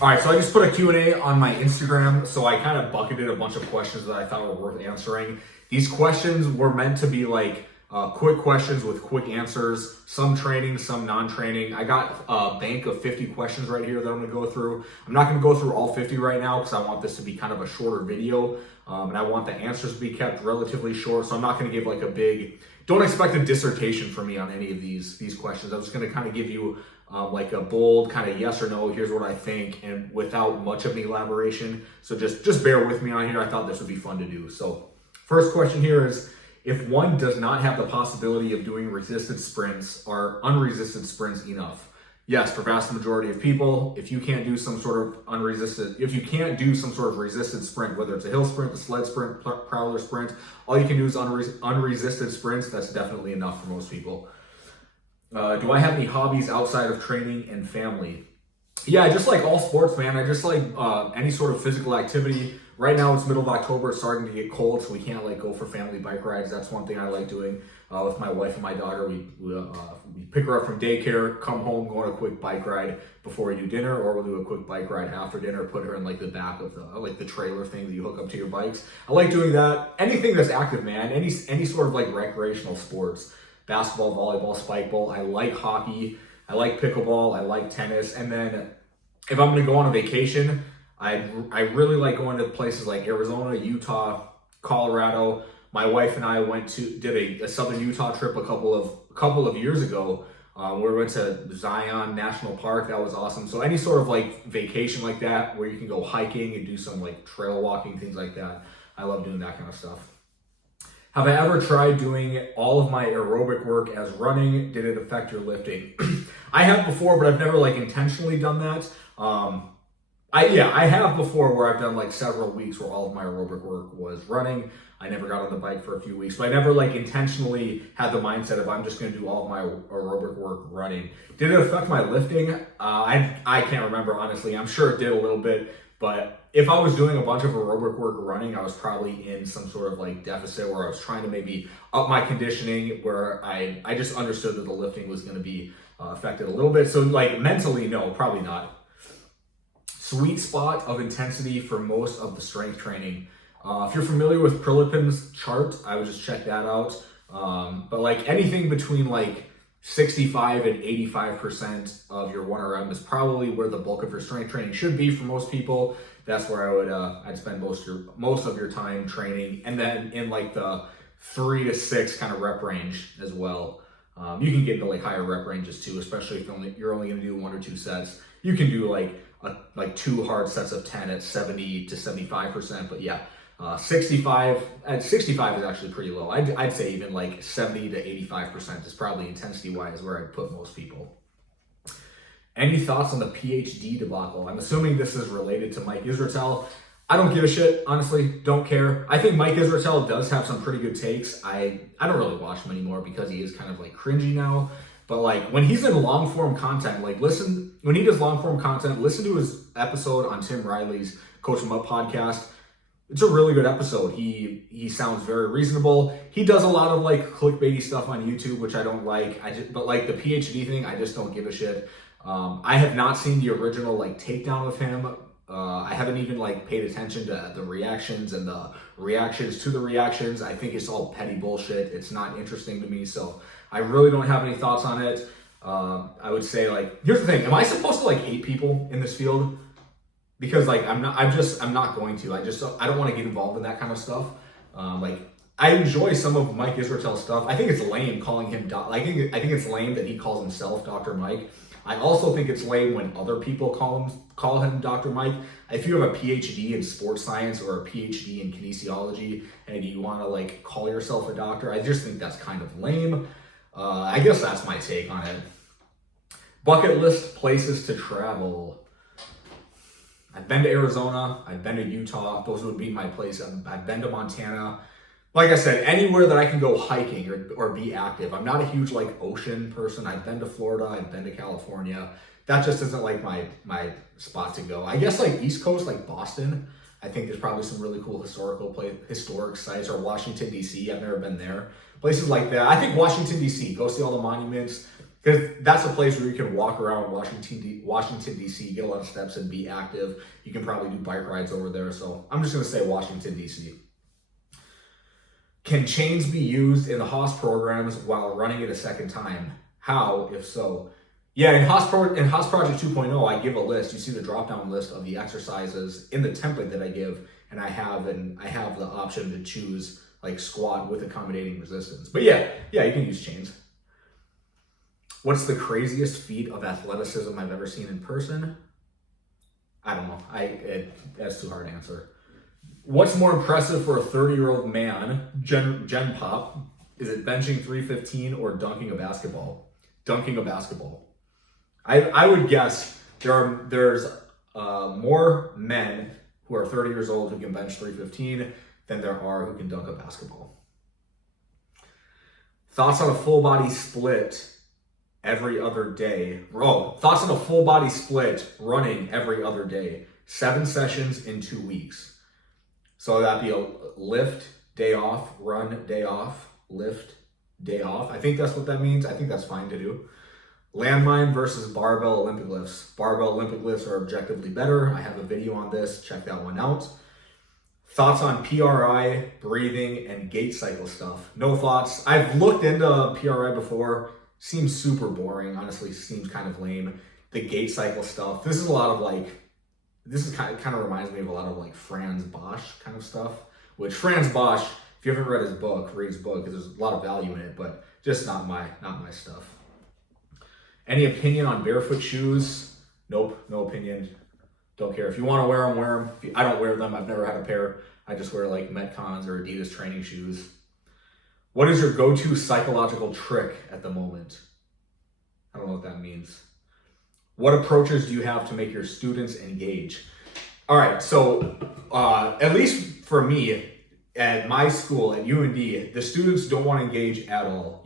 All right, so I just put a Q&A on my Instagram. So I kind of bucketed a bunch of questions that I thought were worth answering. These questions were meant to be like quick questions with quick answers, some training, some non-training. I got a bank of 50 questions right here that I'm gonna go through. I'm not gonna go through all 50 right now because I want this to be kind of a shorter video. And I want the answers to be kept relatively short. So I'm not gonna give like a big, don't expect a dissertation from me on any of these questions. I'm just gonna kind of give you like a bold kind of yes or no, here's what I think, and without much of an elaboration. So just bear with me on here. I thought this would be fun to do. So first question here is, if one does not have the possibility of doing resisted sprints, are unresisted sprints enough? Yes, for vast majority of people, if you can't do some sort of resisted sprint, whether it's a hill sprint, a sled sprint, prowler sprint, all you can do is unresisted sprints. That's definitely enough for most people. Do I have any hobbies outside of training and family? Yeah, just like all sports, man. I just like any sort of physical activity. Right now it's middle of October, it's starting to get cold, so we can't like go for family bike rides. That's one thing I like doing with my wife and my daughter. We pick her up from daycare, come home, go on a quick bike ride before we do dinner, or we'll do a quick bike ride after dinner, put her in like the back of the trailer thing that you hook up to your bikes. I like doing that. Anything that's active, man. Any sort of like recreational sports. Basketball, volleyball, spike ball. I like hockey. I like pickleball. I like tennis. And then if I'm going to go on a vacation, I really like going to places like Arizona, Utah, Colorado. My wife and I did a Southern Utah trip a couple of years ago. We went to Zion National Park. That was awesome. So any sort of like vacation like that where you can go hiking and do some like trail walking, things like that. I love doing that kind of stuff. Have I ever tried doing all of my aerobic work as running? Did it affect your lifting? I have before, but I've never like intentionally done that. I have before where I've done like several weeks where all of my aerobic work was running. I never got on the bike for a few weeks, but I never like intentionally had the mindset of I'm just going to do all of my aerobic work running. Did it affect my lifting? I can't remember, honestly. I'm sure it did a little bit, but if I was doing a bunch of aerobic work running, I was probably in some sort of like deficit where I was trying to maybe up my conditioning, where I just understood that the lifting was going to be affected a little bit. So like mentally, no, probably not. Sweet spot of intensity for most of the strength training. If you're familiar with Prilipin's chart, I would just check that out. But like anything between like 65 and 85% of your 1RM is probably where the bulk of your strength training should be for most people. That's where I'd spend most of your time training, and then in like the 3 to 6 kind of rep range as well. You can get into like higher rep ranges too, especially if you're only going to do 1 or 2 sets. You can do like 2 hard sets of 10 at 70 to 75%, but yeah, 65 is actually pretty low. I'd say even like 70 to 85% is probably intensity wise where I'd put most people. Any thoughts on the PhD debacle? I'm assuming this is related to Mike Israetel. I don't give a shit, honestly, don't care. I think Mike Israetel does have some pretty good takes. I don't really watch him anymore because he is kind of like cringy now. But like when he's in long form content, when he does long form content, listen to his episode on Tim Riley's Coach 'em Up podcast. It's a really good episode. He sounds very reasonable. He does a lot of like clickbaity stuff on YouTube, which I don't like. But like the PhD thing, I just don't give a shit. I have not seen the original like takedown of him. I haven't even like paid attention to the reactions and the reactions to the reactions. I think it's all petty bullshit. It's not interesting to me, so I really don't have any thoughts on it. I would say like, here's the thing: am I supposed to like hate people in this field? Because like I'm not going to. I don't want to get involved in that kind of stuff. Like I enjoy some of Mike Israetel's stuff. I think it's lame calling him. I think it's lame that he calls himself Dr. Mike. I also think it's lame when other people call him Dr. Mike. If you have a PhD in sports science or a PhD in kinesiology and you want to like call yourself a doctor, I just think that's kind of lame. I guess that's my take on it. Bucket list places to travel. I've been to Arizona. I've been to Utah. Those would be my place. I've been to Montana. Like I said, anywhere that I can go hiking or be active. I'm not a huge like ocean person. I've been to Florida. I've been to California. That just isn't like my spot to go. I guess like East Coast, like Boston. I think there's probably some really cool historic sites, or Washington, D.C. I've never been there. Places like that. I think Washington, D.C. Go see all the monuments. Because that's a place where you can walk around Washington, D.C., get a lot of steps and be active. You can probably do bike rides over there. So I'm just going to say Washington, D.C. Can chains be used in the HOS programs while running it a second time? How, if so? Yeah, in HOS Project 2.0, I give a list. You see the drop-down list of the exercises in the template that I give, and I have the option to choose like squat with accommodating resistance. But yeah, you can use chains. What's the craziest feat of athleticism I've ever seen in person? I don't know. That's too hard to answer. What's more impressive for a 30-year-old man, Gen Pop? Is it benching 315 or dunking a basketball? Dunking a basketball. I would guess there's more men who are 30 years old who can bench 315 than there are who can dunk a basketball. Thoughts on a full body split every other day. Thoughts on a full body split running every other day. 7 sessions in 2 weeks. So that'd be a lift, day off, run, day off, lift, day off. I think that's what that means. I think that's fine to do. Landmine versus barbell Olympic lifts. Barbell Olympic lifts are objectively better. I have a video on this. Check that one out. Thoughts on PRI, breathing, and gait cycle stuff. No thoughts. I've looked into PRI before. Seems super boring. Honestly, seems kind of lame. The gait cycle stuff. This is kind of reminds me of a lot of like Franz Bosch kind of stuff. Which Franz Bosch, if you haven't read his book, read his book, because there's a lot of value in it, but just not my stuff. Any opinion on barefoot shoes? Nope, no opinion. Don't care. If you want to wear them, wear them. I don't wear them. I've never had a pair. I just wear like Metcons or Adidas training shoes. What is your go-to psychological trick at the moment? I don't know what that means. What approaches do you have to make your students engage? All right, so at least for me, at my school, at UND, the students don't want to engage at all.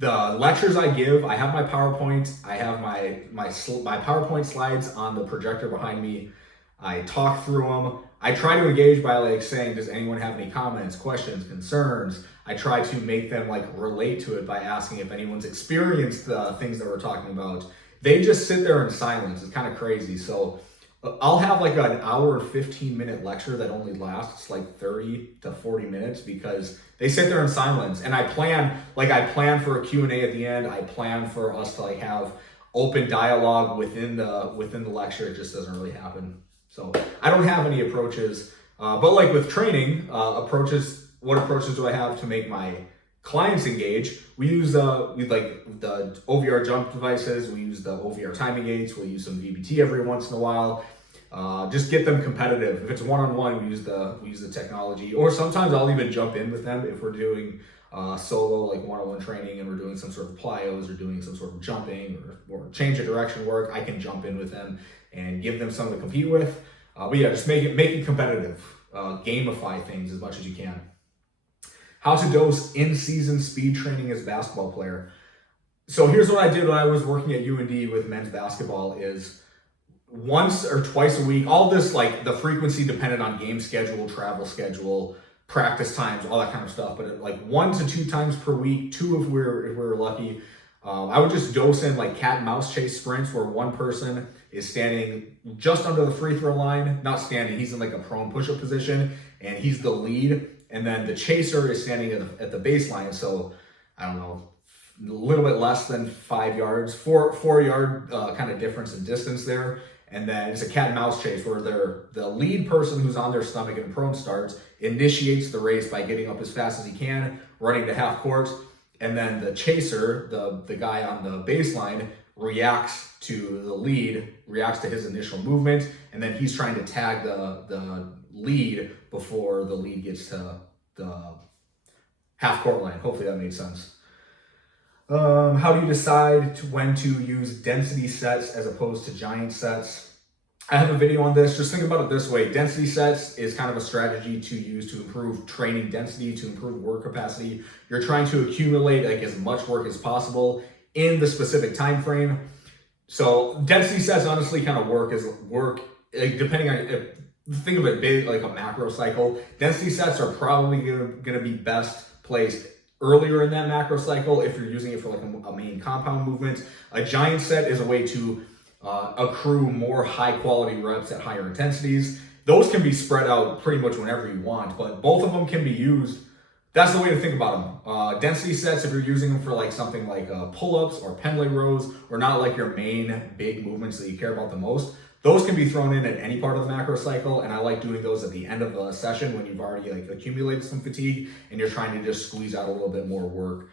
The lectures I give, I have my PowerPoint, I have my PowerPoint slides on the projector behind me. I talk through them. I try to engage by like saying, does anyone have any comments, questions, concerns? I try to make them like relate to it by asking if anyone's experienced the things that we're talking about. They just sit there in silence. It's kind of crazy. So I'll have like an hour and 15-minute lecture that only lasts like 30 to 40 minutes because they sit there in silence. And I plan for a Q&A at the end. I plan for us to like have open dialogue within the lecture. It just doesn't really happen. So I don't have any approaches, but like with training, what approaches do I have to make my clients engage? We use the OVR jump devices. We use the OVR timing gates. We'll use some VBT every once in a while. Just get them competitive. If it's one-on-one, we use the technology, or sometimes I'll even jump in with them if we're doing solo like one-on-one training and we're doing some sort of plyos or doing some sort of jumping or change of direction work. I can jump in with them and give them something to compete with. But yeah, just make it competitive. Gamify things as much as you can. How to dose in-season speed training as a basketball player. So here's what I did when I was working at UND with men's basketball is once or twice a week, all this like the frequency depended on game schedule, travel schedule, practice times, all that kind of stuff. But like 1 to 2 times per week, 2 if we were lucky, I would just dose in like cat and mouse chase sprints where one person is standing just under the free throw line, not standing, he's in like a prone push-up position and he's the lead. And then the chaser is standing at the baseline. So I don't know, a little bit less than 5 yards, 4 yard kind of difference in distance there. And then it's a cat and mouse chase where the lead person who's on their stomach and prone starts, initiates the race by getting up as fast as he can, running to half court. And then the chaser, the guy on the baseline, reacts to the lead, reacts to his initial movement. And then he's trying to tag the lead before the lead gets to the half court line. Hopefully that made sense. How do you decide when to use density sets as opposed to giant sets? I have a video on this. Just think about it this way. Density sets is kind of a strategy to use to improve training density, to improve work capacity. You're trying to accumulate like as much work as possible in the specific time frame. So density sets honestly kind of work depending on think of it big like a macro cycle. Density sets are probably going to be best placed earlier in that macro cycle if you're using it for like a main compound movement. A giant set is a way to accrue more high quality reps at higher intensities. Those can be spread out pretty much whenever you want, but both of them can be used. That's the way to think about them. Density sets, if you're using them for like something like pull-ups or pendlay rows, or not like your main big movements that you care about the most, those can be thrown in at any part of the macro cycle, and I like doing those at the end of a session when you've already like accumulated some fatigue and you're trying to just squeeze out a little bit more work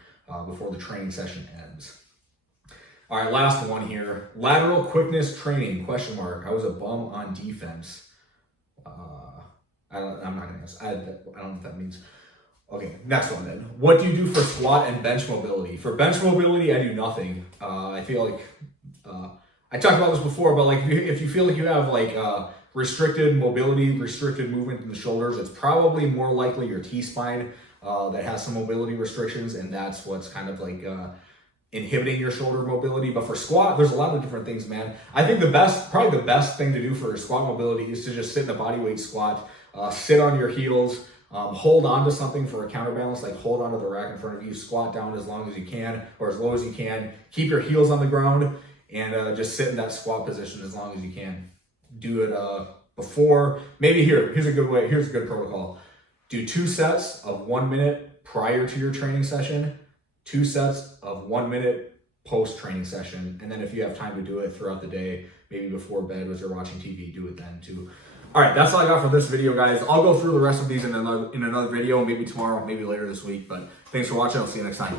before the training session ends. All right, last one here. Lateral quickness training, question mark. I was a bum on defense. I'm not gonna guess. I don't know what that means. Okay, next one then. What do you do for squat and bench mobility? For bench mobility, I do nothing. I feel like, I talked about this before, but like if you feel like you have like restricted mobility, restricted movement in the shoulders, it's probably more likely your T-spine that has some mobility restrictions, and that's what's kind of like inhibiting your shoulder mobility. But for squat, there's a lot of different things, man. I think probably the best thing to do for squat mobility is to just sit in a bodyweight squat, sit on your heels, hold on to something for a counterbalance, like hold onto the rack in front of you, squat down as long as you can or as low as you can, keep your heels on the ground, and just sit in that squat position as long as you can. Do it before, maybe here's a good protocol. Do 2 sets of 1 minute prior to your training session, 2 sets of 1 minute post-training session, and then if you have time to do it throughout the day, maybe before bed as you're watching TV, do it then too. All right, that's all I got for this video, guys. I'll go through the rest of these in another video, maybe tomorrow, maybe later this week, but thanks for watching. I'll see you next time.